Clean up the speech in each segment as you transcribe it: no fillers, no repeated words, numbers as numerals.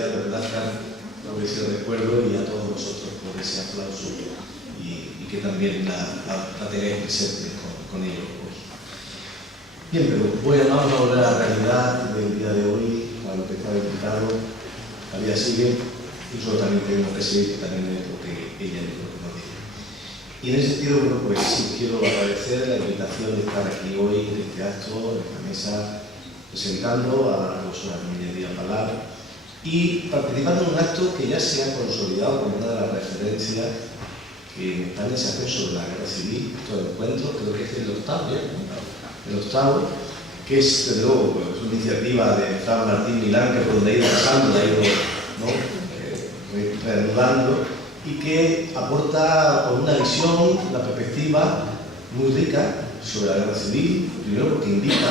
gracias, de verdad, Fran, por ese recuerdo y a todos vosotros por ese aplauso y que también la tengáis presente con ello hoy. Bien, pero vamos a volver a la realidad del día de hoy, a lo que estaba invitado. La vida sigue y nosotros también tenemos que seguir, que también es lo que ella nos dice. Y en ese sentido, bueno, pues sí quiero agradecer la invitación de estar aquí hoy en este acto, en esta mesa, presentando a la profesora Núñez Díaz Balar y participando en un acto que ya se ha consolidado como una de las referencias que en España se hacen sobre la guerra civil. Estos encuentros, creo que es el octavo, el octavo, que es, desde luego, pues, una iniciativa de Fran Martín Milán, que por donde ha ido pasando, ha ido reanudando, y que aporta por una visión, una perspectiva muy rica sobre la guerra civil, primero porque invita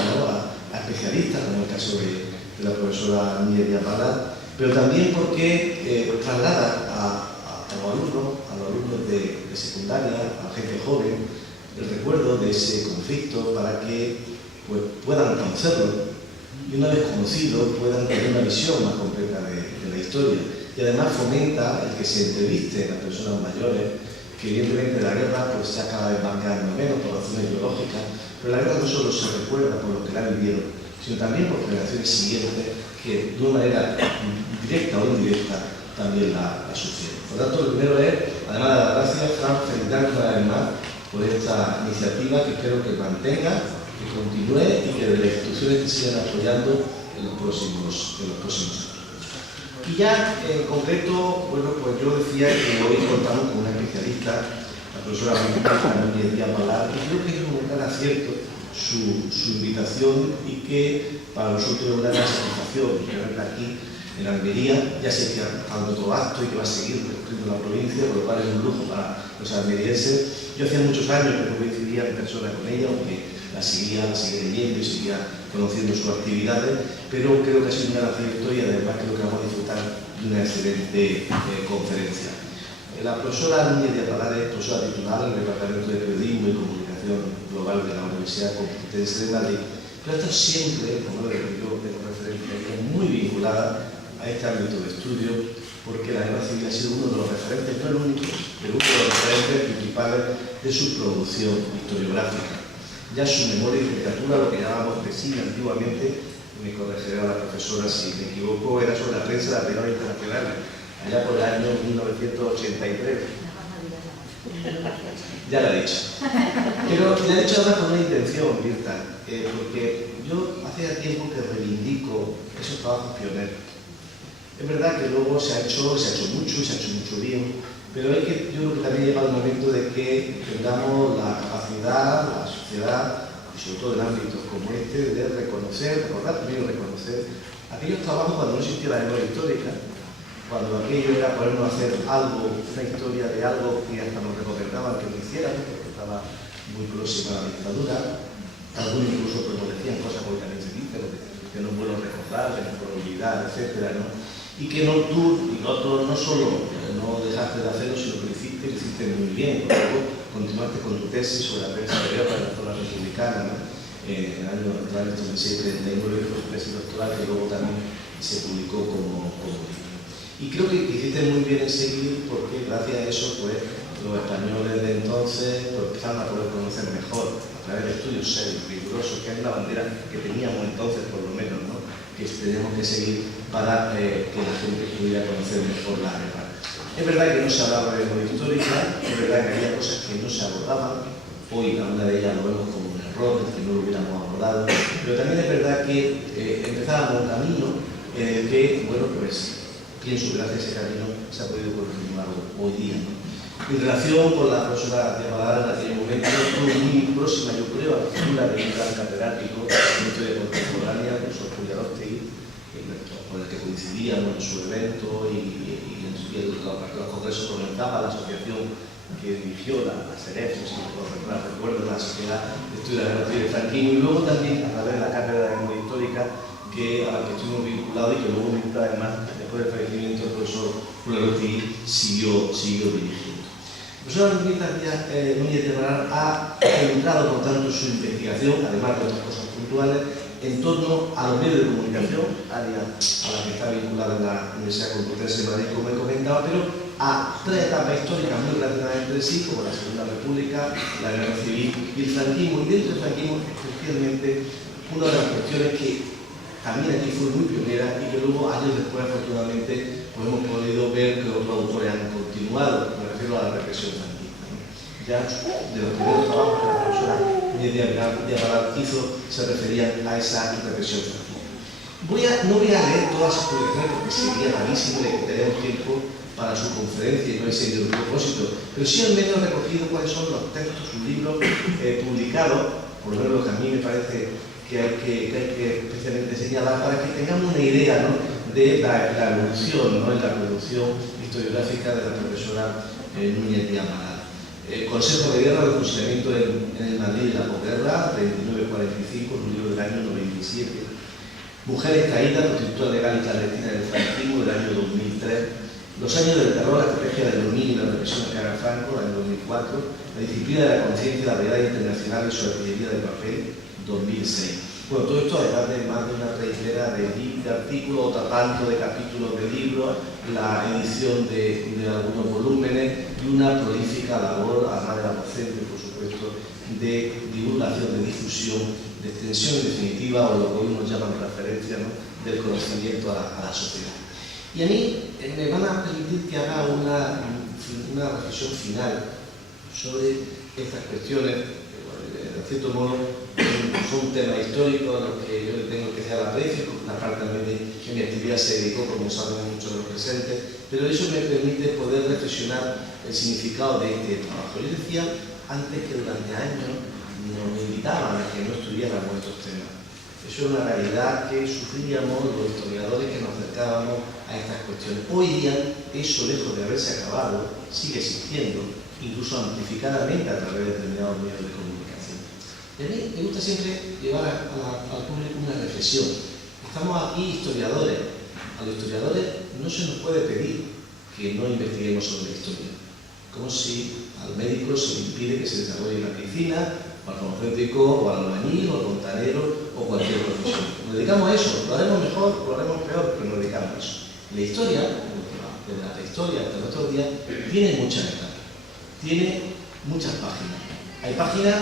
a especialistas, como el caso de la profesora Núñez Díaz Balar, pero también porque traslada a los alumnos de secundaria, a gente joven, el recuerdo de ese conflicto para que pues, puedan conocerlo y una vez conocido puedan tener una visión más completa de la historia. Y además fomenta el que se entrevisten a personas mayores, que evidentemente la guerra pues, ya cada vez va quedando menos por razones biológicas, pero la guerra no solo se recuerda por los que la vivieron, sino también por generaciones siguientes que de una manera directa o indirecta también la sufrieron. Por lo tanto, lo primero es, además de las gracias, Fran, felicitarnos una vez más por esta iniciativa que espero que mantenga, que continúe y que las instituciones te sigan apoyando en los próximos años. Y ya en concreto, bueno, pues yo decía que hoy contamos con una especialista, la profesora Núñez Díaz Balar, y creo que es un gran acierto su invitación y que para nosotros es una gran satisfacción tenerla aquí en Almería. Ya sé que ha dado otro acto y que va a seguir recorriendo la provincia, por lo cual es un lujo para los almerienses. Yo hacía muchos años que no coincidía en persona con ella, aunque la seguía leyendo y seguía conociendo sus actividades, pero creo que ha sido un gran acierto y además creo que vamos a disfrutar de una excelente conferencia. La profesora Núñez Díaz Balar es profesora titular en el Departamento de Periodismo y Comunicación Global de la Universidad Complutense de Madrid, pero está siempre, como lo repito, tengo referencia, muy vinculada a este ámbito de estudio, porque la guerra civil ha sido uno de los referentes, no el único, pero uno de los referentes principales de su producción historiográfica. Ya su memoria y literatura, lo que llamábamos tesina antiguamente, me corregirá la profesora si me equivoco, era sobre la prensa de la Primera Internacional, allá por el año 1983. Ya lo he dicho. Pero le he dicho además con una intención, Mirta, porque yo hace tiempo que reivindico esos trabajos pioneros. Es verdad que luego se ha hecho mucho y se ha hecho mucho bien, pero yo creo que también llega el momento de que tengamos la capacidad, la sociedad, y sobre todo en ámbitos como este, de recordar también reconocer aquellos trabajos cuando no existía la memoria histórica, cuando aquello era ponernos a hacer algo, una historia de algo que hasta nos recomendaban que lo hiciéramos, porque estaba muy próxima a la dictadura. Algunos incluso pues, nos decían cosas que hoy también se dicen, que no es bueno recordar, que no es bueno olvidar, etc., ¿no? Y que no tú y otros no solo no dejaste de hacerlo, sino que lo hiciste muy bien. Luego continuaste con tu tesis sobre la prensa de guerra en la zona republicana, ¿no? En el año 1939, fue su tesis doctoral que luego también se publicó como libro. Y creo que hiciste muy bien en seguir, porque gracias a eso pues, los españoles de entonces pues, empezaron a poder conocer mejor, a través de estudios serios, rigurosos, que es la bandera que teníamos entonces, por lo menos, ¿no? Que tenemos que seguir para que la gente pudiera conocer mejor la guerra. Es verdad que no se hablaba de memoria histórica, es verdad que había cosas que no se abordaban, hoy alguna de ellas lo vemos como un error, que no lo hubiéramos abordado, pero también es verdad que empezábamos un camino en el que, bueno, pues pienso que gracias a ese camino se ha podido continuar hoy día, ¿no? Mi relación con la profesora Díaz Balar en aquel momento fue muy próxima, yo creo, a la figura de un gran catedrático de historia contemporánea, el profesor Julián Ortegui, con el que coincidíamos en su evento y los congresos comentaba, la asociación que dirigió la SEREF, recuerdo, la Sociedad de Estudio de la Guerra Civil de Franquismo, y luego también a través de la Cátedra de Memoria Histórica, a la que estuvimos vinculados y que luego, además, después del fallecimiento del profesor Julián Ortegui, siguió dirigiendo. La profesora Núñez Díaz Balar ha centrado, por tanto, su investigación, además de otras cosas puntuales, en torno a los medios de comunicación, área a la que está vinculada la Universidad Complutense de Madrid, como he comentado, pero a tres etapas históricas muy relacionadas entre sí, como la Segunda República, la Guerra Civil y el franquismo. Y dentro del franquismo, especialmente, una de las cuestiones que también aquí fue muy pionera y que luego, años después, afortunadamente, pues hemos podido ver que otros autores han continuado. Me refiero a la represión franquista, ¿no? Ya de los primeros trabajos que la profesora Díaz-Balart hizo se referían a esa represión franquista. No voy a leer todas sus publicaciones porque sería rarísimo de que tenemos tiempo para su conferencia y no hay serio de propósito, pero sí al menos he recogido cuáles son los textos, sus libros publicados, por lo menos lo que a mí me parece que hay que especialmente señalar para que tengamos una idea, ¿no?, de la evolución, ¿no?, en la producción historiográfica de la profesora Núñez Díaz-Balart. Consejo de Guerra del Fusilamiento en el Madrid de la posguerra, 39-45, un libro del año 97. Mujeres caídas, prostitutas legal y clandestina del franquismo, del año 2003. Los años del terror, la estrategia del dominio y la represión de Cara Franco, del año 2004. La disciplina de la conciencia y la realidad internacional y su artillería del papel, 2006. Bueno, todo esto además de más de una trailera de artículos, otro tanto de capítulos de libros, la edición de algunos volúmenes y una prolífica labor, además de la docente, por supuesto, de divulgación, de difusión, de extensión definitiva, o lo que hoy nos llaman referencia, ¿no?, del conocimiento a la sociedad. Y a mí me van a permitir que haga una reflexión final sobre estas cuestiones, que, de cierto modo, son temas históricos a los que yo le tengo que dar aprecio, la parte también de que mi actividad se dedicó, como saben muchos de los presentes, pero eso me permite poder reflexionar el significado de este trabajo. Yo decía antes que durante años nos invitaban a que no estudiáramos estos temas. Eso es una realidad que sufríamos los historiadores que nos acercábamos a estas cuestiones. Hoy día, eso, lejos de haberse acabado, sigue existiendo, incluso amplificadamente a través de determinados medios de comunicación. Y a mí me gusta siempre llevar al público una reflexión. Estamos aquí historiadores. A los historiadores no se nos puede pedir que no investiguemos sobre la historia. Como si al médico se le impide que se desarrolle la medicina, o al farmacéutico, o al albañil, o al fontanero, o cualquier profesión. Nos dedicamos a eso, lo haremos mejor, lo haremos peor, pero nos dedicamos a eso. La historia, desde la prehistoria hasta nuestros días, tiene muchas etapas, tiene muchas páginas. Hay páginas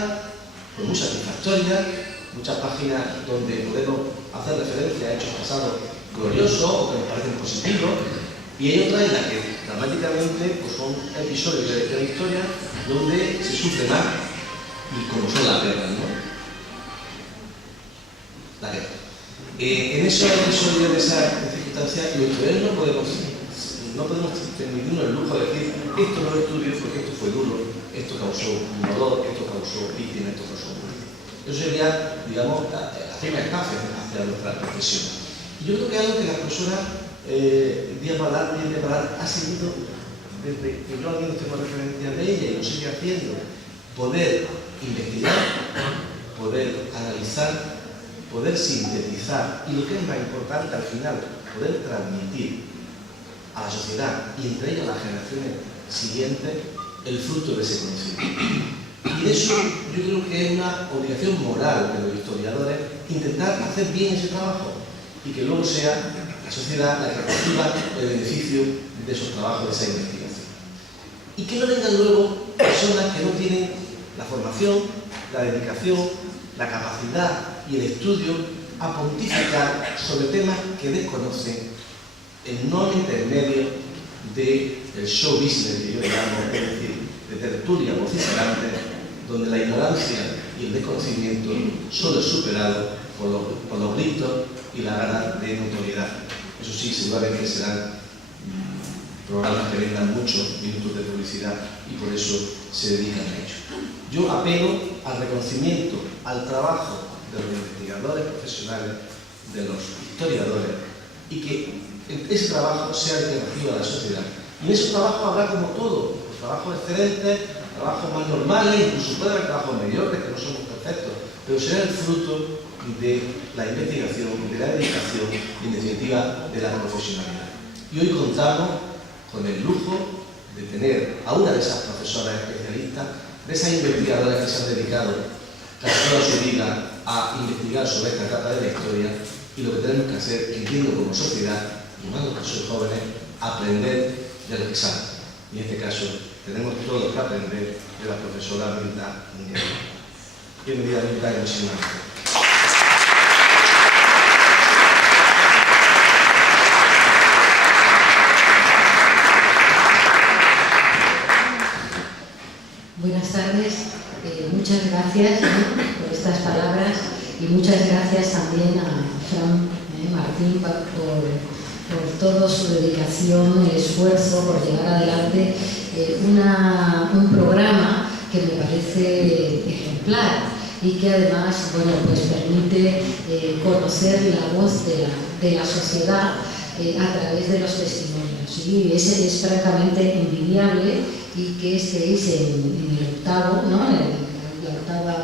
muy satisfactorias, muchas páginas donde podemos hacer referencia a hechos pasados gloriosos o que nos parecen positivos, y hay otras en las que dramáticamente pues son episodios de la historia donde se sufre más, y como son las guerras, ¿no? La guerra. En esos episodios de esas circunstancias, los historiadores no podemos permitirnos el lujo de decir esto no lo estudio porque esto fue duro, esto causó un dolor, esto causó víctimas, esto causó muerte. Eso sería, digamos, hacer una estafa hacia nuestra profesión. Y yo creo que es algo que la profesora Díaz-Balart ha seguido desde que yo alguien tengo referencia de ella y lo sigue haciendo. Poder investigar, poder analizar, poder sintetizar y lo que es más importante al final, poder transmitir a la sociedad y entre ellas a las generaciones siguientes el fruto de ese conocimiento. Y eso yo creo que es una obligación moral de los historiadores, intentar hacer bien ese trabajo y que luego sea la sociedad la que reciba el beneficio de esos trabajos, de esa investigación. Y que no vengan luego personas que no tienen la formación, la dedicación, la capacidad y el estudio a pontificar sobre temas que desconocen, enormemente en medio del show business que yo llamo, es decir, de tertulia vociferante, donde la ignorancia y el desconocimiento solo es superado por los gritos y la ganas de notoriedad. Eso sí, seguramente serán programas que vendan muchos minutos de publicidad y por eso se dedican a ello. Yo apelo al reconocimiento, al trabajo de los investigadores profesionales, de los historiadores, y que ese trabajo sea el que reciba a la sociedad. Y en ese trabajo habrá como todo, pues, trabajos excelentes, trabajos más normales, incluso puede haber trabajos mediocres, que no somos perfectos, pero será el fruto de la investigación, de la dedicación y, en definitiva, de la profesionalidad. Y hoy contamos con el lujo de tener a una de esas profesoras especialistas, de esas investigadoras que se han dedicado casi toda su vida a investigar sobre esta etapa de la historia, y lo que tenemos que hacer, entiendo como sociedad, y más los que sois jóvenes, aprender de los que saben. Y en este caso tenemos todos que aprender de la profesora Mirta Miguel. Bienvenida, Mirta, y muchísimas gracias. Buenas tardes, muchas gracias por estas palabras y muchas gracias también a Fran Martín por toda su dedicación y esfuerzo por llevar adelante un programa que me parece ejemplar y que además pues permite conocer la voz de la sociedad a través de los testimonios. Y es francamente envidiable y que estéis en el octavo, ¿no? la octava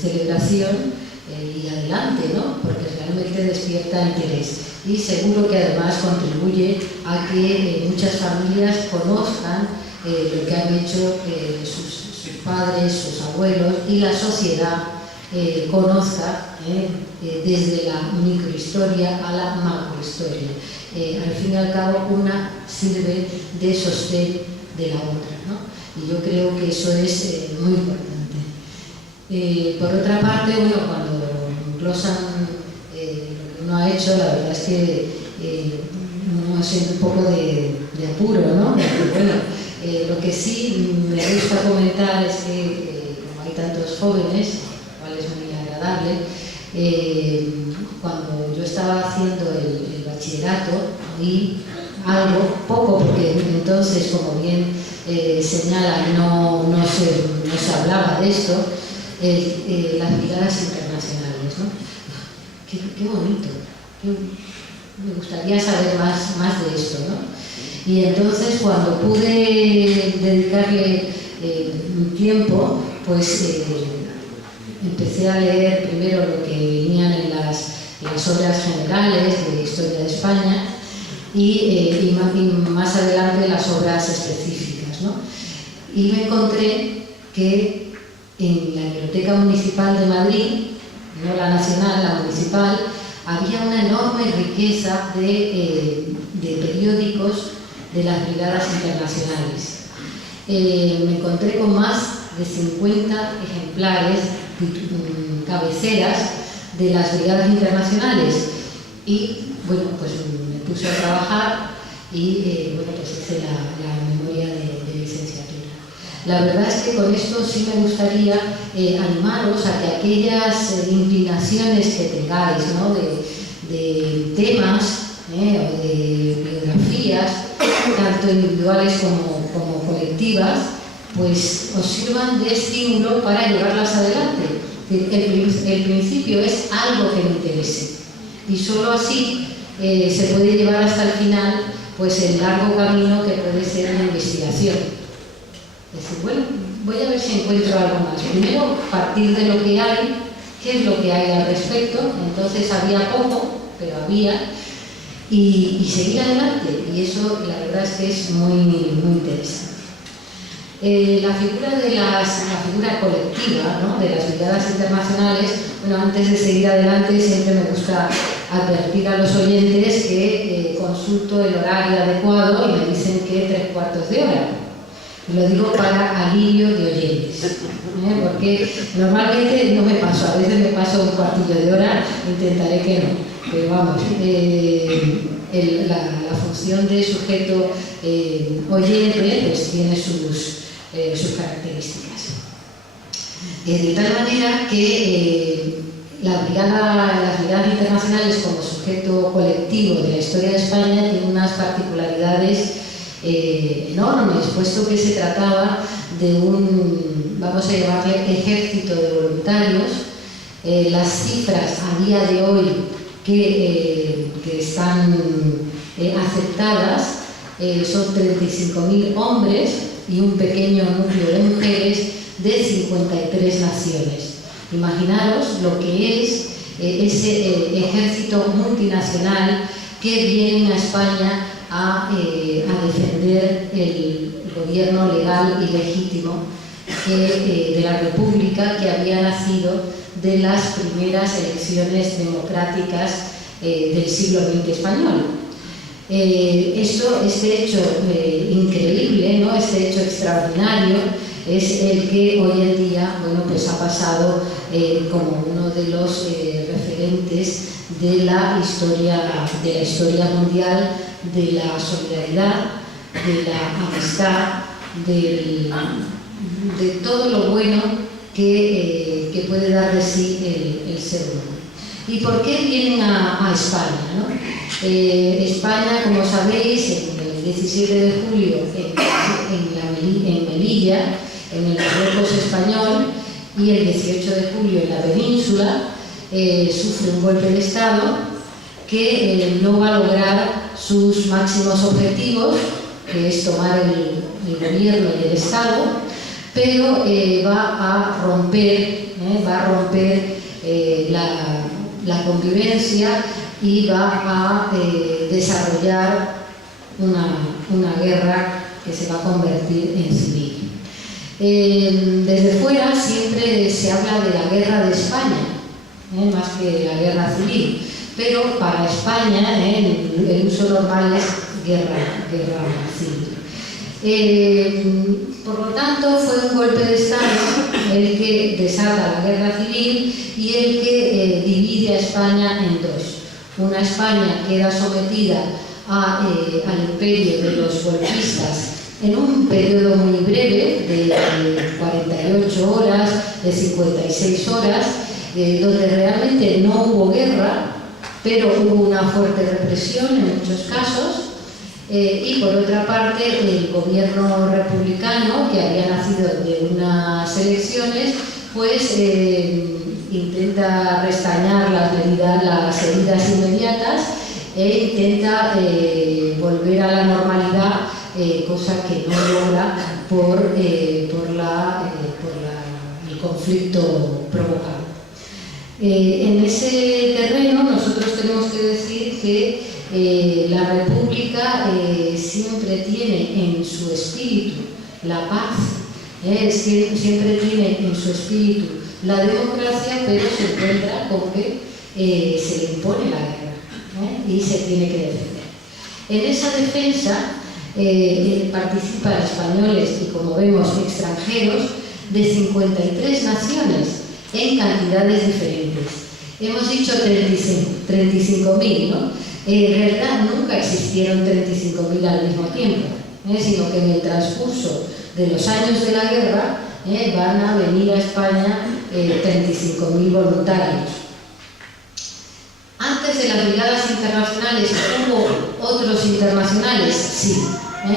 celebración y adelante, ¿no? Porque realmente despierta interés y seguro que además contribuye a que muchas familias conozcan lo que han hecho sus padres, sus abuelos, y la sociedad conozca desde la microhistoria a la macrohistoria. Al fin y al cabo, una sirve de sostén de la otra, ¿no? Y yo creo que eso es muy importante. Por otra parte, cuando glosan lo que uno ha hecho, la verdad es que uno siente un poco de apuro, ¿no? Lo que sí me gusta comentar es que como hay tantos jóvenes, lo cual es muy agradable, cuando yo estaba haciendo el bachillerato, y algo, poco, porque entonces, como bien señala, no se hablaba de esto, las brigadas internacionales, ¿no? Qué bonito, me gustaría saber más de esto, ¿no? Y entonces, cuando pude dedicarle un tiempo, pues empecé a leer primero lo que venían en las obras generales de Historia de España, y más adelante las obras específicas, ¿no? Y me encontré que en la Biblioteca Municipal de Madrid, no la nacional, la municipal, había una enorme riqueza de periódicos de las brigadas internacionales. Me encontré con más de 50 ejemplares, cabeceras de las brigadas internacionales, y pues me puse a trabajar y pues hice la memoria de licenciatura. La verdad es que con esto sí me gustaría animaros a que aquellas inclinaciones que tengáis, ¿no? de temas o de biografías, tanto individuales como colectivas, pues os sirvan de estímulo para llevarlas adelante. El principio es algo que me interese, y solo así se puede llevar hasta el final pues el largo camino que puede ser la investigación. Es decir, voy a ver si encuentro algo más. Primero, partir de lo que hay, qué es lo que hay al respecto. Entonces había poco, pero había, y seguir adelante. Y eso, la verdad es que es muy interesante. La figura colectiva, ¿no? de las brigadas internacionales, antes de seguir adelante siempre me gusta advertir a los oyentes que consulto el horario adecuado y me dicen que 3/4 de hora. Lo digo para alivio de oyentes, porque normalmente no me paso, a veces me paso un cuartillo de hora, intentaré que no, pero vamos, la función de sujeto oyente pues tiene sus características. De tal manera que las brigadas internacionales como sujeto colectivo de la historia de España tienen unas particularidades enormes, puesto que se trataba de un, vamos a llamarle, ejército de voluntarios. Las cifras a día de hoy que están aceptadas son 35.000 hombres y un pequeño núcleo de mujeres de 53 naciones. Imaginaros lo que es ese ejército multinacional que vienen a España a defender el gobierno legal y legítimo de la República, que había nacido de las primeras elecciones democráticas del siglo XX español. Este hecho increíble, ¿no? Este hecho extraordinario, es el que hoy en día, bueno, pues ha pasado como uno de los referentes de la historia mundial, de la solidaridad, de la amistad, de todo lo bueno que puede dar de sí el ser humano. ¿Y por qué vienen a España, ¿no? España, como sabéis, el 17 de julio en Melilla, en el Marruecos español, y el 18 de julio en la península, sufre un golpe de Estado que no va a lograr sus máximos objetivos, que es tomar el gobierno y el Estado, pero va a romper la convivencia y va a desarrollar una guerra que se va a convertir en civil. Desde fuera siempre se habla de la guerra de España, más que de la guerra civil, pero para España el uso normal es guerra civil. Por lo tanto, fue un golpe de Estado el que desata la guerra civil y el que divide a España en dos. Una España que era sometida al imperio de los golpistas en un periodo muy breve de 48 horas, de 56 horas, donde realmente no hubo guerra, pero hubo una fuerte represión en muchos casos. Y por otra parte, el gobierno republicano, que había nacido de unas elecciones, pues intenta restañar las heridas inmediatas e intenta volver a la normalidad, cosa que no logra por el conflicto provocado. En ese terreno nosotros tenemos que decir que la República siempre tiene en su espíritu la paz, siempre tiene en su espíritu la democracia, pero se encuentra con que se le impone la guerra y se tiene que defender. En esa defensa participan españoles y, como vemos, extranjeros de 53 naciones en cantidades diferentes. Hemos dicho 35.000, ¿no? En realidad nunca existieron 35.000 al mismo tiempo, sino que en el transcurso de los años de la guerra van a venir a España 35.000 voluntarios. Antes de las brigadas internacionales, ¿hubo otros internacionales? Sí. A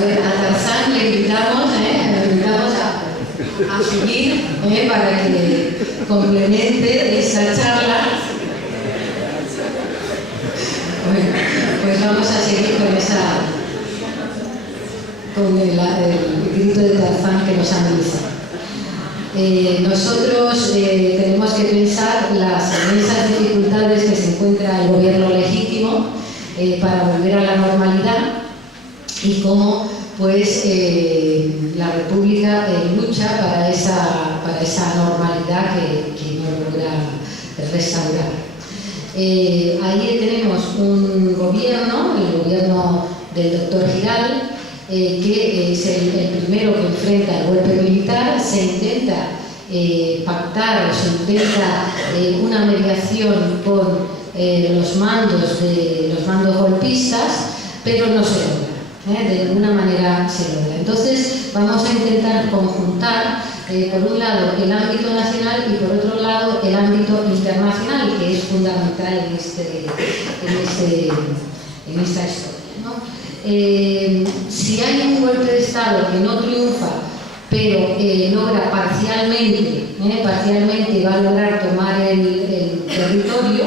ver, a Tarzán le gritamos a subir para que complemente esa charla. Bueno, pues vamos a seguir con el grito de Tarzán que nos ameniza. Nosotros tenemos que pensar las inmensas dificultades que se encuentra el gobierno legítimo para volver a la normalidad y cómo pues la República lucha para esa normalidad que no logra restaurar. Ahí tenemos un gobierno, el gobierno del doctor Giral, que es el primero que enfrenta el golpe militar. Se intenta pactar o se intenta una mediación con los mandos golpistas, pero no se logra. De ninguna manera se logra. Entonces vamos a intentar conjuntar por un lado el ámbito nacional y por otro lado el ámbito internacional, que es fundamental en esta historia, ¿no? Si hay un golpe de Estado que no triunfa, pero logra parcialmente va a lograr tomar el territorio,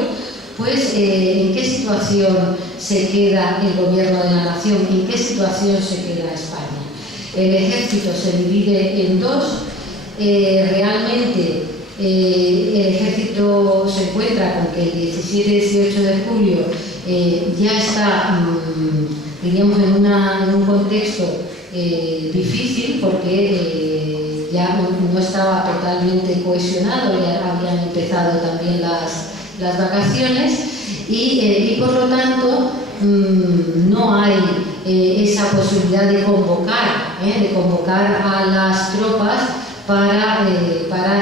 pues ¿en qué situación se queda el gobierno de la nación? ¿En qué situación se queda España? El ejército se divide en dos. Realmente el ejército se encuentra con que el 17-18 de julio ya está, diríamos, en un contexto difícil porque ya no estaba totalmente cohesionado, ya habían empezado también las vacaciones y por lo tanto no hay esa posibilidad de convocar a las tropas para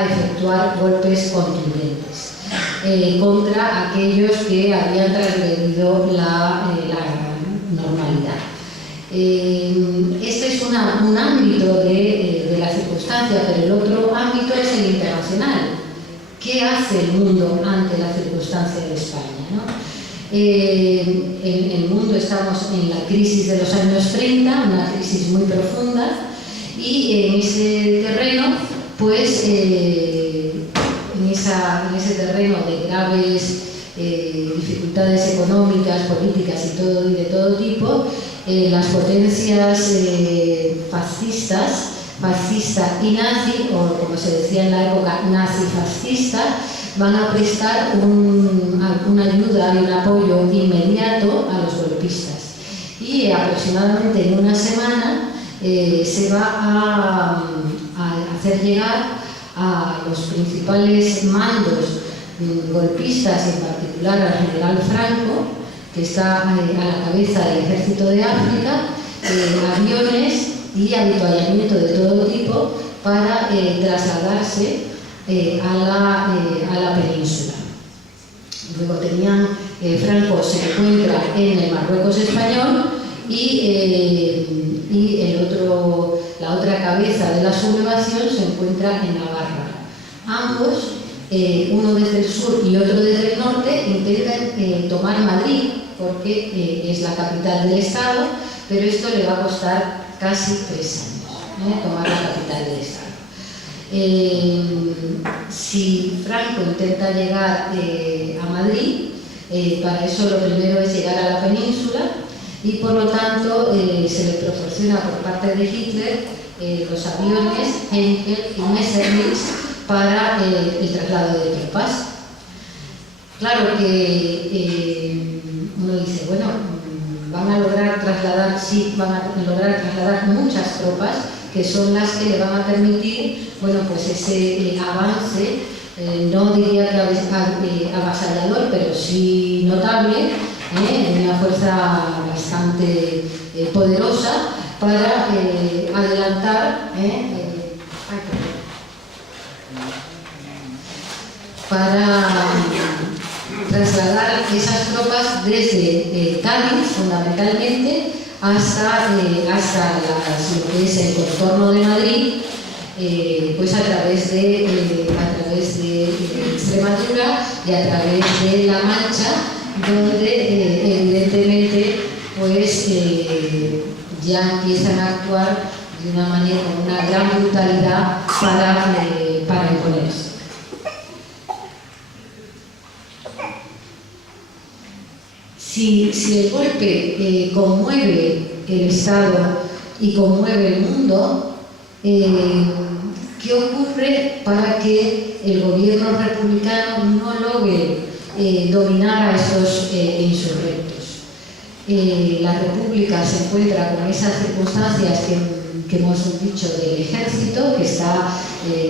efectuar golpes contundentes contra aquellos que habían transgredido la normalidad. Este es un ámbito de la circunstancia, pero el otro ámbito es el internacional. ¿Qué hace el mundo ante la circunstancia de España, ¿no? En el mundo estamos en la crisis de los años 30, una crisis muy profunda, y en ese terreno, pues, en ese terreno de graves dificultades económicas, políticas y de todo tipo, las potencias fascista y nazi, o como se decía en la época, nazi-fascista, van a prestar una ayuda y un apoyo inmediato a los golpistas. Y aproximadamente en una semana se va a hacer llegar a los principales mandos golpistas, en particular al general Franco, que está a la cabeza del ejército de África, aviones y avituallamiento de todo tipo para trasladarse a la península. Luego Franco se encuentra en el Marruecos español y la otra cabeza de la sublevación se encuentra en Navarra. Ambos, uno desde el sur y otro desde el norte, intentan tomar Madrid porque es la capital del Estado, pero esto le va a costar casi 3 años, tomar la capital del Estado. Si Franco intenta llegar a Madrid, para eso lo primero es llegar a la península y por lo tanto se le proporciona por parte de Hitler los aviones Henkel y Messerschmitt para el traslado de tropas. Claro que uno dice, bueno, van a lograr trasladar muchas tropas que son las que le van a permitir, bueno, pues ese avance, no diría que avasallador, pero sí notable, una fuerza bastante poderosa para adelantar, para trasladar esas tropas desde Cádiz, fundamentalmente, hasta lo que es el contorno de Madrid, pues a través de Extremadura y a través de La Mancha, donde evidentemente pues ya empiezan a actuar de una manera, con una gran brutalidad para imponerse. Si el golpe conmueve el Estado y conmueve el mundo, ¿qué ocurre para que el gobierno republicano no logre dominar a esos insurrectos? La República se encuentra con esas circunstancias que hemos dicho del ejército, que está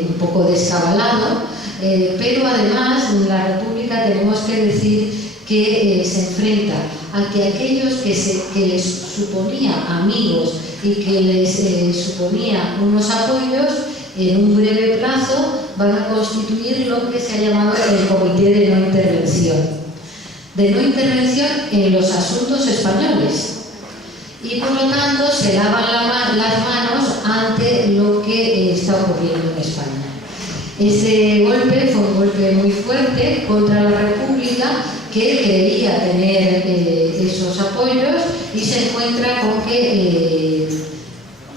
un poco descabalado, pero además en la República tenemos que decir que se enfrenta a que aquellos que les suponía amigos y que les suponía unos apoyos, en un breve plazo van a constituir lo que se ha llamado el Comité de No Intervención. De no intervención en los asuntos españoles. Y por lo tanto se lavan las manos ante lo que está ocurriendo en España. Ese golpe fue un golpe muy fuerte contra la República, que creía tener esos apoyos y se encuentra con que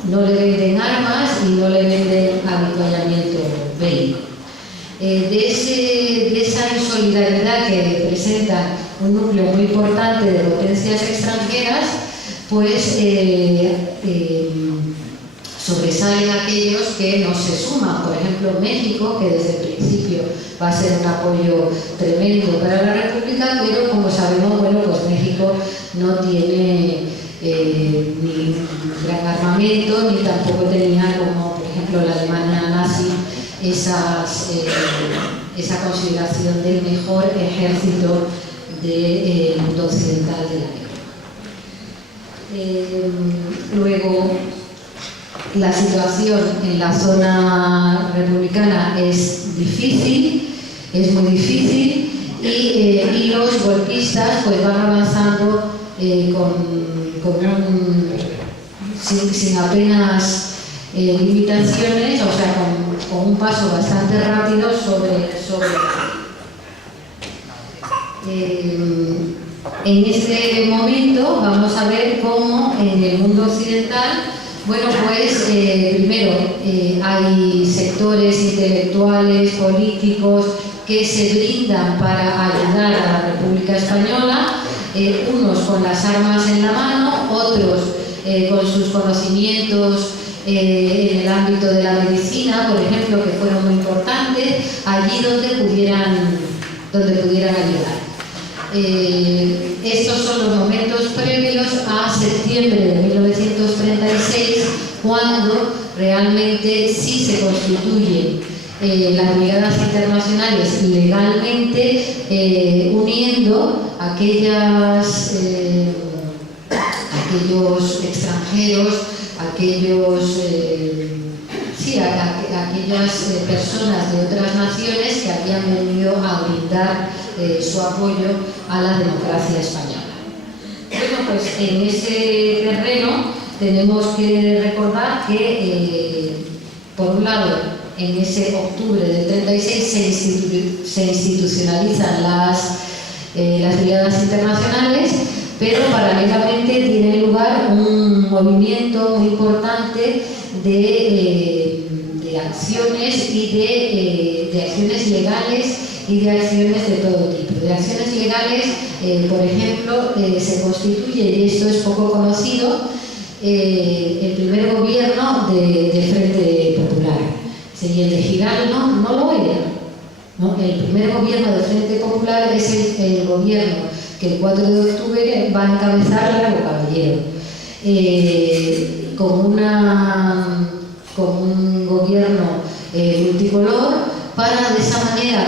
no le venden armas y no le venden avituallamiento bélico. De esa insolidaridad que presenta un núcleo muy importante de potencias extranjeras, pues sobresalen aquellos que no se suman. Por ejemplo, México, que desde el principio va a ser un apoyo tremendo para la República, pero como sabemos, bueno, pues México no tiene ni gran armamento, ni tampoco tenía, como por ejemplo la Alemania nazi, esa consideración del mejor ejército del mundo occidental de la guerra. Luego, la situación en la zona republicana es difícil, es muy difícil, y los golpistas pues van avanzando sin apenas limitaciones, o sea, con un paso bastante rápido en este momento vamos a ver cómo en el mundo occidental, bueno, pues primero hay sectores intelectuales, políticos que se brindan para ayudar a la República Española, unos con las armas en la mano, otros con sus conocimientos en el ámbito de la medicina, por ejemplo, que fueron muy importantes, allí donde pudieran ayudar. Estos son los momentos previos a septiembre de 1936, cuando realmente sí se constituyen las brigadas internacionales legalmente, uniendo aquellos extranjeros, aquellas personas de otras naciones que habían venido a brindar su apoyo a la democracia española. Bueno, pues en ese terreno tenemos que recordar que, por un lado, en ese octubre del 36 se institucionalizan las brigadas internacionales, pero paralelamente tiene lugar un movimiento muy importante de acciones y de acciones legales y de acciones de todo tipo. De acciones legales, por ejemplo, se constituye, y esto es poco conocido, el primer gobierno del Frente Popular. Y el de Giraldo no lo era, ¿no? El primer gobierno del Frente Popular es el gobierno que el 4 de octubre va a encabezar Largo Caballero, con un gobierno multicolor, para de esa manera,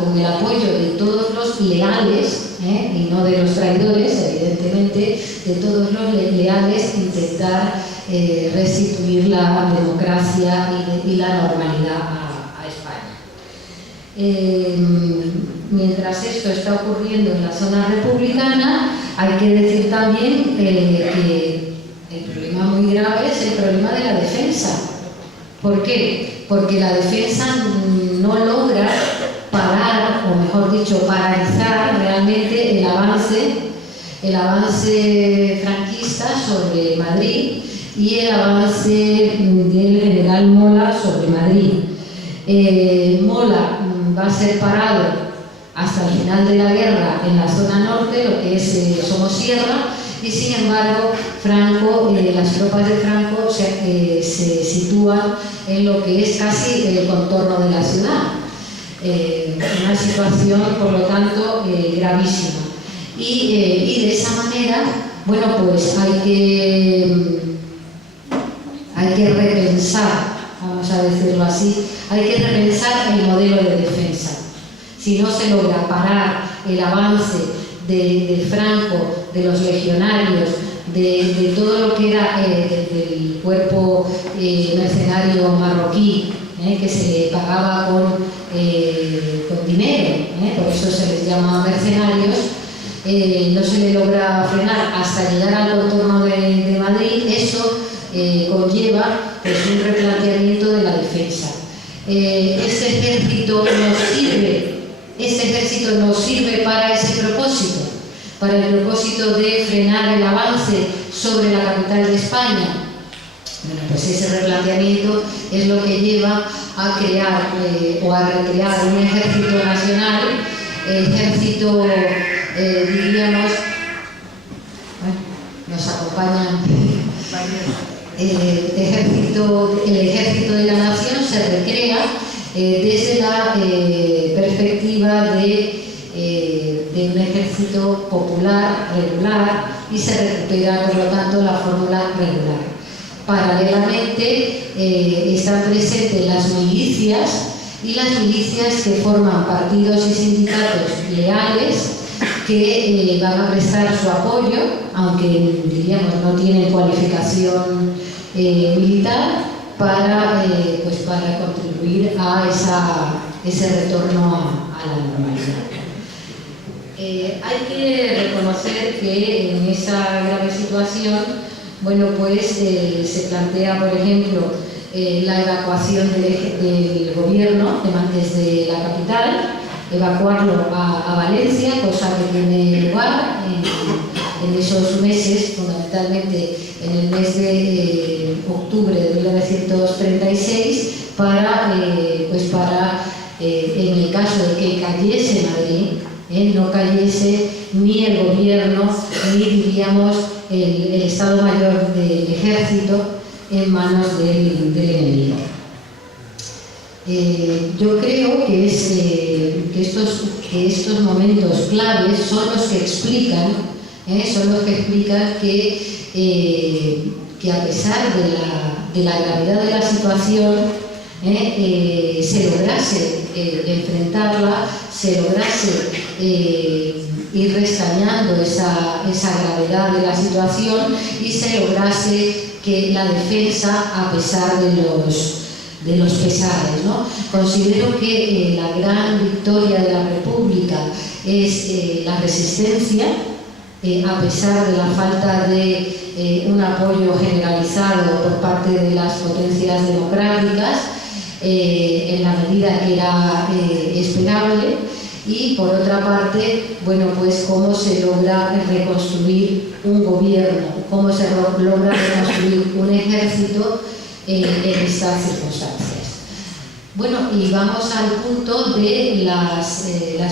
con el apoyo de todos los leales, y no de los traidores, evidentemente, de todos los leales, intentar restituir la democracia y la normalidad a España. Mientras esto está ocurriendo en la zona republicana, hay que decir también que el problema muy grave es el problema de la defensa. ¿Por qué? Porque la defensa no logra parar, o mejor dicho, paralizar realmente el avance franquista sobre Madrid y el avance del general Mola sobre Madrid. Mola va a ser parado hasta el final de la guerra en la zona norte, lo que es Somosierra, y sin embargo las tropas de Franco se sitúan en lo que es casi el contorno de la ciudad. Una situación, por lo tanto, gravísima. Y de esa manera, bueno, pues hay que repensar, vamos a decirlo así, hay que repensar el modelo de defensa. Si no se logra parar el avance de Franco, de los legionarios, de todo lo que era del cuerpo mercenario marroquí, que se le pagaba con dinero, por eso se les llama mercenarios, no se le logra frenar hasta llegar al contorno de Madrid. Eso conlleva pues, un replanteamiento de la defensa. Este ejército no sirve para ese propósito, para el propósito de frenar el avance sobre la capital de España. Bueno, pues ese replanteamiento es lo que lleva a crear o a recrear un ejército nacional, ejército, diríamos, bueno, nos acompañan, el ejército de la nación se recrea desde la perspectiva de de un ejército popular regular y se recupera, por lo tanto, la fórmula regular. Paralelamente están presentes las milicias y las milicias que forman partidos y sindicatos leales que van a prestar su apoyo, aunque diríamos no tienen cualificación militar, para contribuir a ese retorno a la normalidad. Hay que reconocer que en esa grave situación, bueno, pues se plantea, por ejemplo, la evacuación del gobierno desde la capital, evacuarlo a Valencia, cosa que tiene lugar en esos meses, fundamentalmente en el mes de octubre de 1936, para en el caso de que cayese Madrid, no cayese ni el gobierno ni, diríamos, el Estado Mayor del Ejército en manos del enemigo. Yo creo que estos momentos claves son los que explican que a pesar de la gravedad de la situación, se lograse enfrentarla, se lograse ir restañando esa gravedad de la situación y se lograse que la defensa, a pesar de los pesares, ¿no? Considero que la gran victoria de la República es la resistencia, a pesar de la falta de un apoyo generalizado por parte de las potencias democráticas, en la medida que era esperable, y por otra parte, bueno, pues cómo se logra reconstruir un gobierno, cómo se logra reconstruir un ejército en estas circunstancias. Bueno, y vamos al punto de las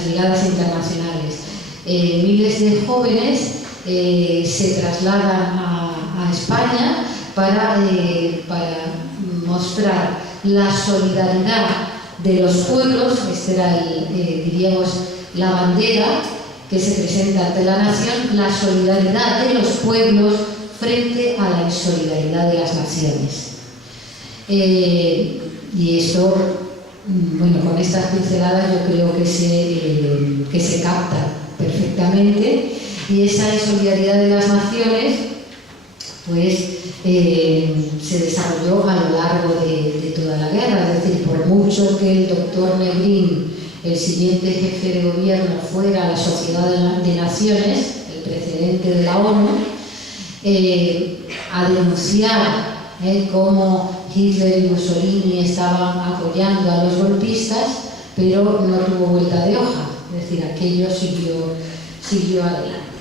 brigadas internacionales. Miles de jóvenes se trasladan a España para mostrar la solidaridad de los pueblos. Esta era, diríamos, la bandera que se presenta ante la nación, la solidaridad de los pueblos frente a la insolidaridad de las naciones. Y esto, bueno, con estas pinceladas yo creo que se capta perfectamente, y esa insolidaridad de las naciones pues se desarrolló a lo largo de toda la guerra. Es decir, por mucho que el doctor Negrín, el siguiente jefe de gobierno, fuera la Sociedad de Naciones, el precedente de la ONU, a denunciar cómo Hitler y Mussolini estaban apoyando a los golpistas, pero no tuvo vuelta de hoja. Es decir, aquello siguió adelante.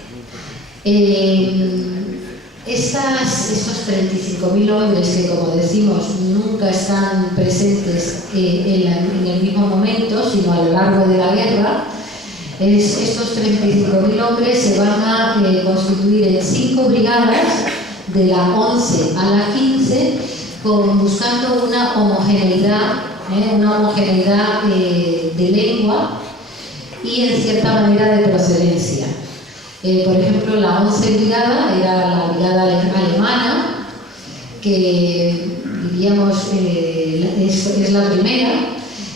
Estos 35.000 hombres que, como decimos, nunca están presentes en el mismo momento, sino a lo largo de la guerra, estos 35.000 hombres se van a constituir en 5 brigadas, de la 11 a la 15, buscando una homogeneidad de lengua y, en cierta manera, de procedencia. Por ejemplo, la 11 brigada era la brigada alemana, que diríamos es la primera,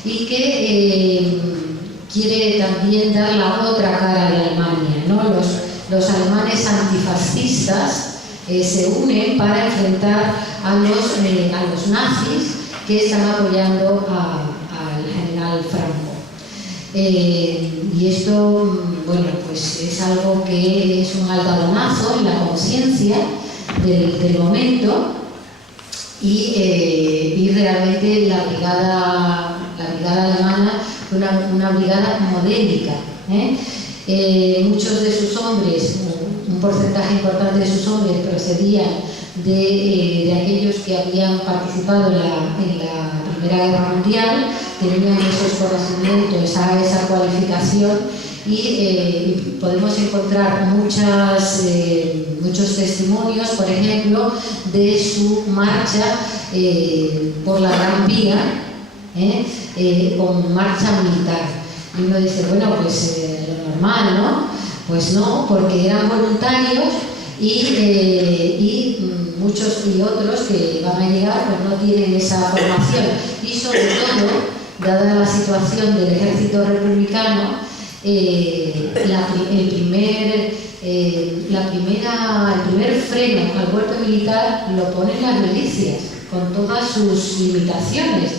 y que quiere también dar la otra cara de Alemania, ¿no? Los alemanes antifascistas se unen para enfrentar a los nazis que están apoyando al general Franco. Y esto, bueno, pues es algo que es un aldabonazo en la conciencia del momento, y realmente la brigada alemana fue una brigada modélica. Muchos de sus hombres, un porcentaje importante de sus hombres, procedían de aquellos que habían participado en la Primera Guerra Mundial, tenían esos conocimientos, esa cualificación, y podemos encontrar muchos testimonios, por ejemplo, de su marcha por la Gran Vía, con marcha militar. Y uno dice, bueno, pues a lo normal, ¿no? Pues no, porque eran voluntarios y muchos y otros que van a llegar pues no tienen esa formación. Y sobre todo, dada la situación del ejército republicano, el primer freno al golpe militar lo ponen las milicias, con todas sus limitaciones,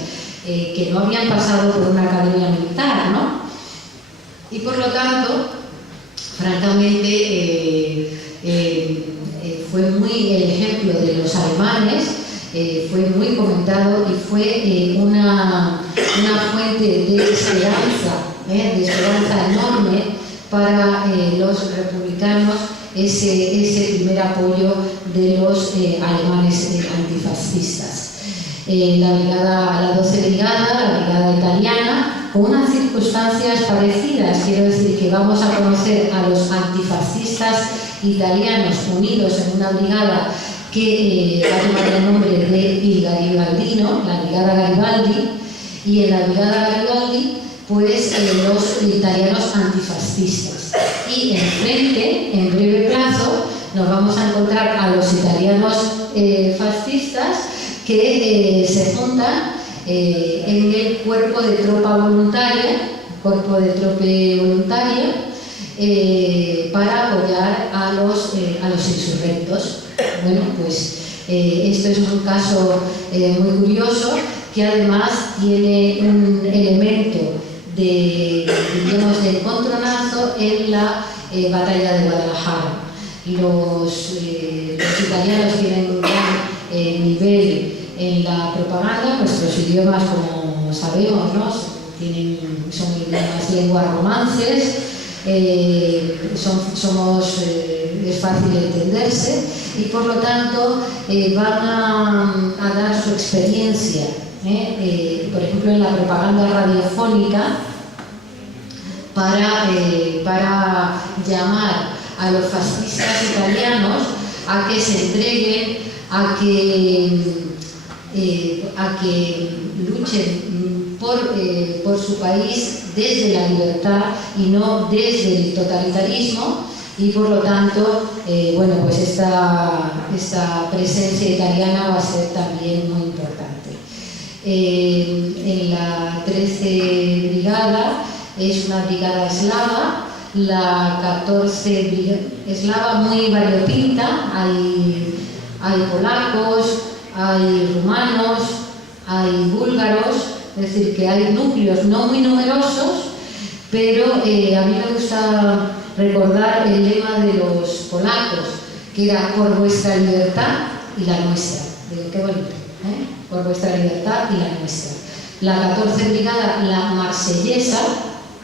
que no habían pasado por una academia militar, ¿no? Y por lo tanto, francamente, fue muy el ejemplo de los alemanes, fue muy comentado y fue una fuente de esperanza enorme para los republicanos, ese primer apoyo de los alemanes antifascistas. La 12 Brigada, la brigada italiana, con unas circunstancias parecidas. Quiero decir que vamos a conocer a los antifascistas italianos unidos en una brigada que va a tomar el nombre de Il Garibaldino, la brigada Garibaldi, y en la brigada Garibaldi pues los italianos antifascistas. Y enfrente, en breve plazo, nos vamos a encontrar a los italianos fascistas que se juntan en el cuerpo de tropa voluntaria, para apoyar a los insurrectos. Bueno, pues esto es un caso muy curioso, que además tiene un elemento de encontronazo en la batalla de Guadalajara. Los italianos tienen un gran nivel en la propaganda. Nuestros idiomas, como sabemos, ¿no? son idiomas, lenguas romances, es fácil de entenderse, y por lo tanto van a dar su experiencia, por ejemplo en la propaganda radiofónica, para llamar a los fascistas italianos a que se entreguen, a que luchen por su país desde la libertad y no desde el totalitarismo. Y por lo tanto, bueno, pues esta presencia italiana va a ser también muy importante. En la 13 Brigada es una brigada eslava, la 14 eslava muy variopinta, hay polacos, hay rumanos, hay búlgaros, es decir, que hay núcleos no muy numerosos, pero a mí me gusta recordar el lema de los polacos, que era por vuestra libertad y la nuestra. Digo, qué bonito, ¿eh? Por vuestra libertad y la nuestra. La 14 Brigada, la marsellesa,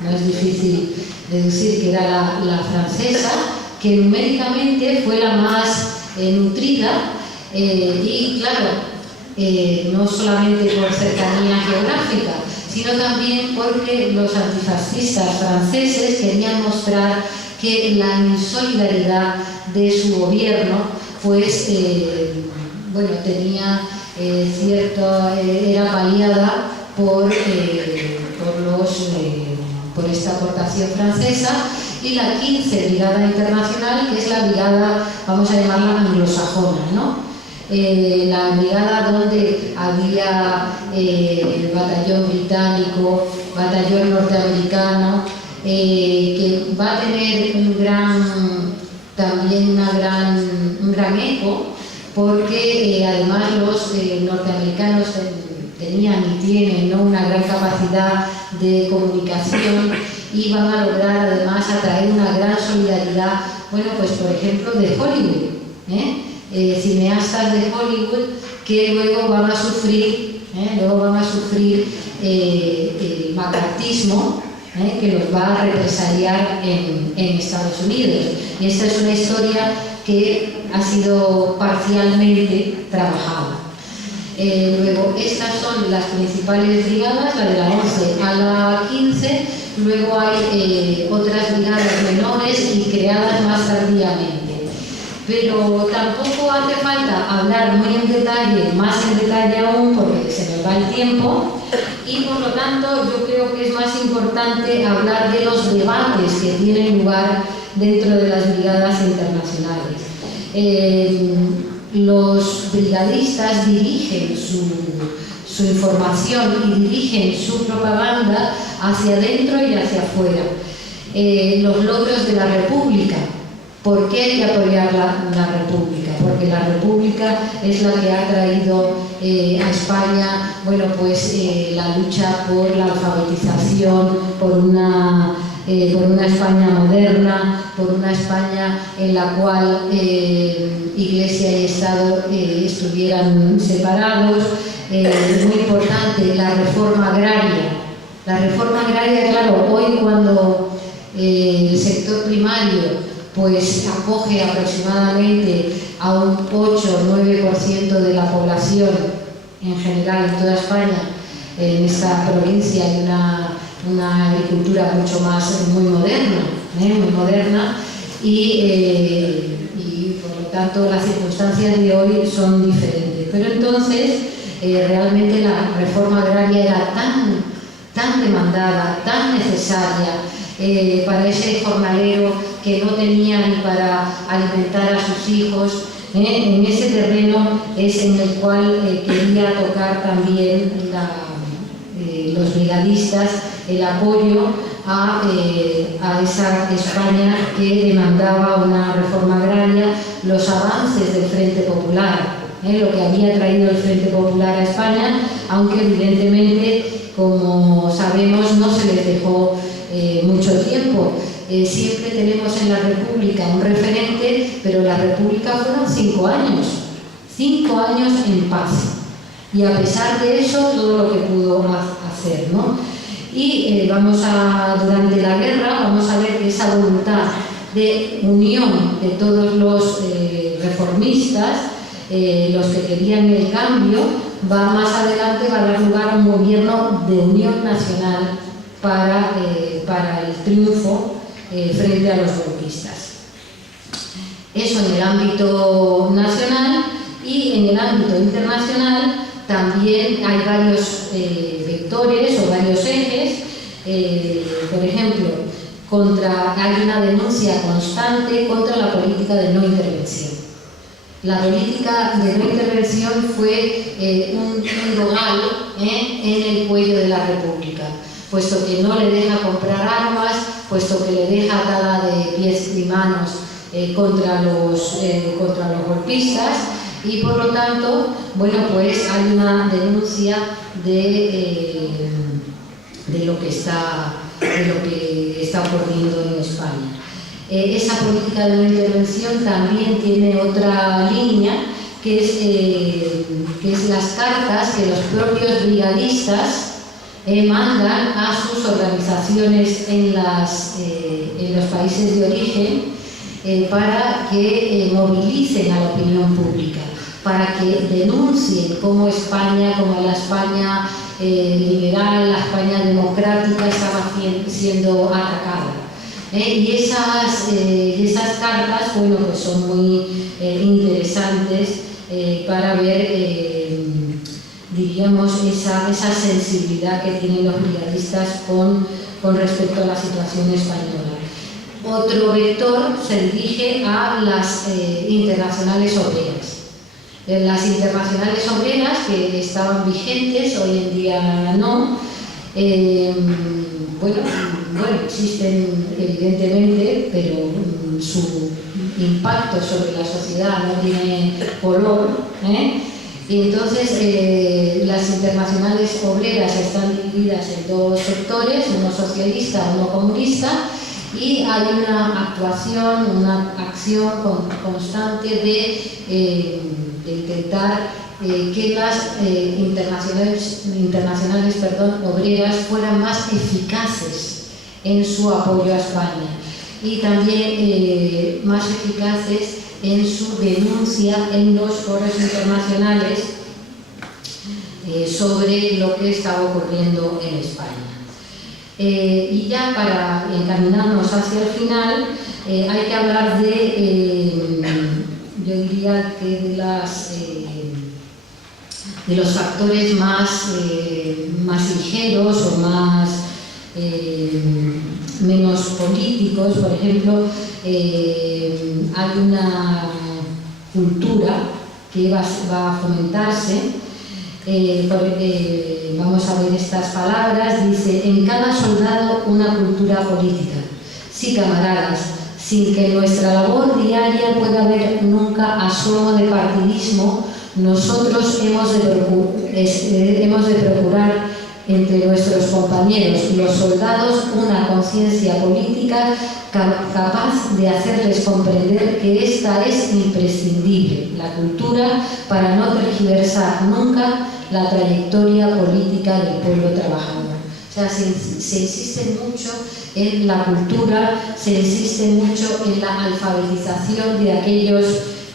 no es difícil deducir que era la francesa, que numéricamente fue la más nutrida, y claro, no solamente por cercanía geográfica, sino también porque los antifascistas franceses querían mostrar que la insolidaridad de su gobierno pues bueno, tenía era paliada por esta aportación francesa. Y la 15 Brigada Internacional, que es la brigada, vamos a llamarla anglosajona, ¿no? La brigada donde había el batallón británico, batallón norteamericano, que va a tener un gran eco, porque además los norteamericanos tenían y tienen, ¿no?, una gran capacidad de comunicación, y van a lograr además atraer una gran solidaridad, bueno, pues por ejemplo de Hollywood, cineastas de Hollywood que luego van a sufrir el macartismo, que los va a represaliar en Estados Unidos. Y esta es una historia que ha sido parcialmente trabajada. Luego, estas son las principales brigadas, la de la 11 a la 15, luego hay otras brigadas menores y creadas más tardíamente. pero tampoco hace falta hablar muy en detalle, más en detalle aún, porque se nos va el tiempo, y por lo tanto yo creo que es más importante hablar de los debates que tienen lugar dentro de las brigadas internacionales. Los brigadistas dirigen su información y dirigen su propaganda hacia adentro y hacia afuera. Los logros de la República. ¿Por qué hay que apoyar la República? Porque la República es la que ha traído a España, bueno, pues la lucha por la alfabetización, por una España moderna, por una España en la cual Iglesia y Estado estuvieran separados. Muy importante, la reforma agraria. La reforma agraria, claro, hoy cuando el sector primario pues acoge aproximadamente a un 8 o 9% de la población en general en toda España. En esta provincia hay una agricultura mucho más muy moderna y por lo tanto las circunstancias de hoy son diferentes. Pero entonces realmente la reforma agraria era tan demandada, tan necesaria para ese jornalero que no tenía ni para alimentar a sus hijos. En ese terreno es en el cual quería tocar también los brigadistas el apoyo a esa España que demandaba una reforma agraria, los avances del Frente Popular, lo que había traído el Frente Popular a España, aunque evidentemente, como sabemos, no se les dejó mucho tiempo. Siempre tenemos en la República un referente, pero la República fueron 5 años, 5 años en paz, y a pesar de eso todo lo que pudo hacer, ¿no? Y durante la guerra vamos a ver que esa voluntad de unión de todos los reformistas, los que querían el cambio, más adelante va a dar lugar a un gobierno de unión nacional para el triunfo frente a los golpistas. Eso en el ámbito nacional, y en el ámbito internacional también hay varios vectores o varios ejes. Por ejemplo, hay una denuncia constante contra la política de no intervención. La política de no intervención fue un dogal en el cuello de la República, puesto que no le deja comprar armas, puesto que le deja atada de pies y manos contra los golpistas, y por lo tanto, bueno, pues hay una denuncia de lo que está ocurriendo en España. Esa política de no intervención también tiene otra línea, que es las cartas que los propios brigadistas mandan a sus organizaciones en los países de origen para que movilicen a la opinión pública, para que denuncien cómo España, como la España liberal, la España democrática estaba siendo atacada. Y esas cartas, bueno, pues son muy interesantes para ver, diríamos, esa sensibilidad que tienen los brigadistas con respecto a la situación española. Otro vector se dirige a las internacionales obreras. Las internacionales obreras que estaban vigentes, hoy en día no. Bueno, existen evidentemente, pero su impacto sobre la sociedad no tiene color. Y entonces las internacionales obreras están divididas en dos sectores, uno socialista, uno comunista, y hay una actuación, una acción constante de intentar que las internacionales obreras fueran más eficaces en su apoyo a España, y también más eficaces en su denuncia en los foros internacionales sobre lo que estaba ocurriendo en España. Y ya para encaminarnos hacia el final, hay que hablar de yo diría que de los factores más ligeros o menos políticos. Por ejemplo, hay una cultura que va a fomentarse. Vamos a ver estas palabras. Dice: en cada soldado una cultura política. Sí, camaradas, sin que en nuestra labor diaria pueda haber nunca asomo de partidismo, nosotros hemos de procurar entre nuestros compañeros, los soldados, una conciencia política capaz de hacerles comprender que esta es imprescindible, la cultura, para no tergiversar nunca la trayectoria política del pueblo trabajador. O sea, se insiste mucho en la cultura, se insiste mucho en la alfabetización de aquellos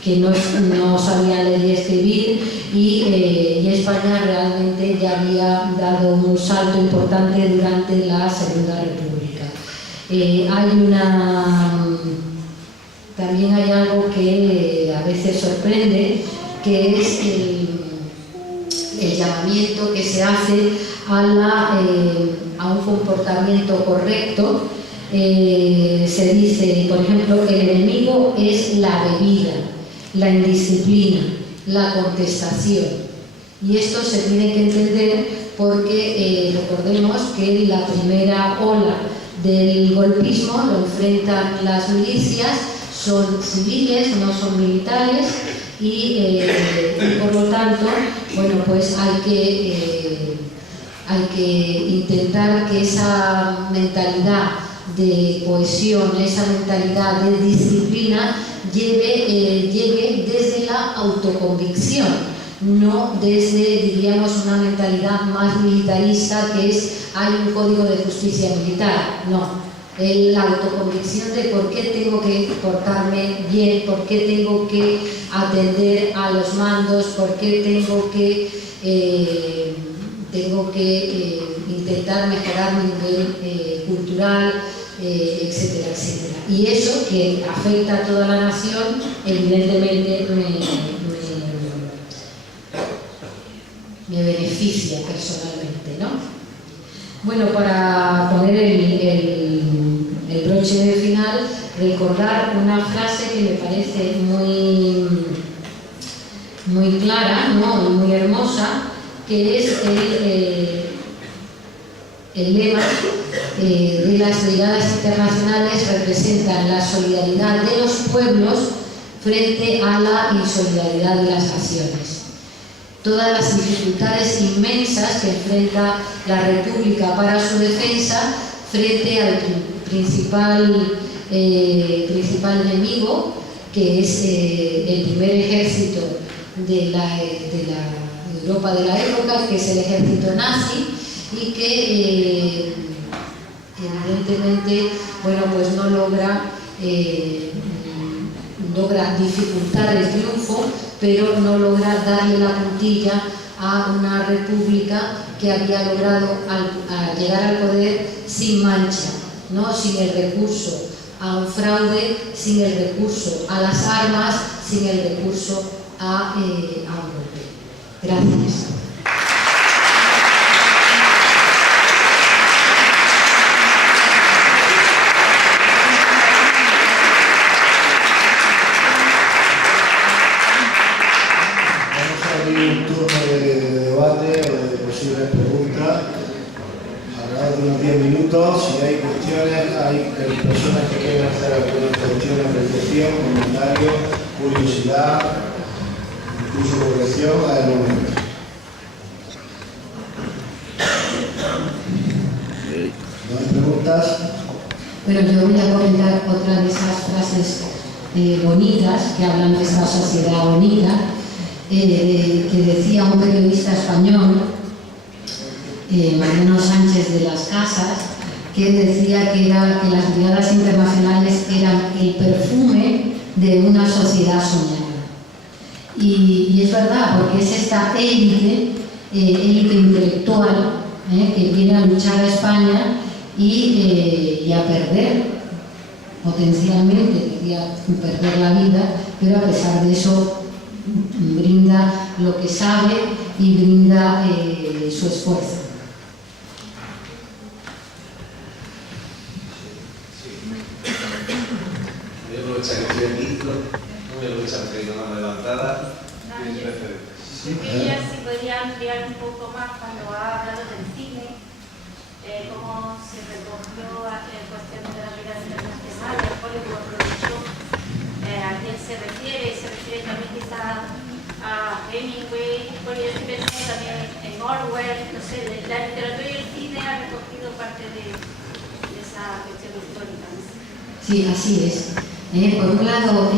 que no sabían leer y escribir, y España realmente ya había dado un salto importante durante la Segunda República. También hay algo que a veces sorprende, que es el llamamiento que se hace a un comportamiento correcto. Se dice, por ejemplo, el enemigo es la bebida, la indisciplina, la contestación. Y esto se tiene que entender porque recordemos que la primera ola del golpismo lo enfrentan las milicias, son civiles, no son militares, y por lo tanto, bueno, pues hay que intentar que esa mentalidad de cohesión, esa mentalidad de disciplina llegue desde la autoconvicción, no desde, diríamos, una mentalidad más militarista, que es: hay un código de justicia militar. No, la autoconvicción de por qué tengo que portarme bien, por qué tengo que atender a los mandos, por qué tengo que intentar mejorar mi nivel cultural, etcétera, etcétera. Y eso, que afecta a toda la nación, evidentemente me beneficia personalmente, ¿no? Bueno, para poner el broche de final, recordar una frase que me parece muy clara, ¿no?, y muy hermosa, que es el lema de las brigadas internacionales: representan la solidaridad de los pueblos frente a la insolidaridad de las naciones. Todas las dificultades inmensas que enfrenta la República para su defensa frente al principal enemigo, que es el primer ejército de la Europa de la época, que es el ejército nazi, y que evidentemente, bueno, pues no logra dificultar el triunfo, pero no logra darle la puntilla a una república que había logrado llegar al poder sin mancha, ¿no?, sin el recurso a un fraude, sin el recurso a las armas, sin el recurso a un golpe. Gracias. Un turno de debate o de posibles preguntas alrededor de unos 10 minutos. Si hay cuestiones, hay personas que quieren hacer alguna cuestión, apreciación, comentario, curiosidad, incluso corrección, al momento. ¿No hay preguntas? Bueno, yo voy a comentar otra de esas frases bonitas que hablan de esta sociedad bonita. Que decía un periodista español, Mariano Sánchez de las Casas, que decía que las brigadas internacionales eran el perfume de una sociedad soñada. Y es verdad, porque es esta élite intelectual que viene a luchar a España y a perder. potencialmente podía perder la vida, pero a pesar de eso brinda lo que sabe y brinda su esfuerzo. Voy a aprovechar que estoy aquí, no voy a aprovechar que hay una mano levantada. Yo quería si podría ampliar un poco más cuando ha hablado del cine, cómo se recogió en cuestión de la vida internacional, el Hollywood aprovechó, a quién se refiere también quizá a Hemingway, bueno, yo estoy pensando también en Orwell, no sé, la literatura y el cine han recogido parte de esa cuestión histórica. Sí, así es. Por un lado,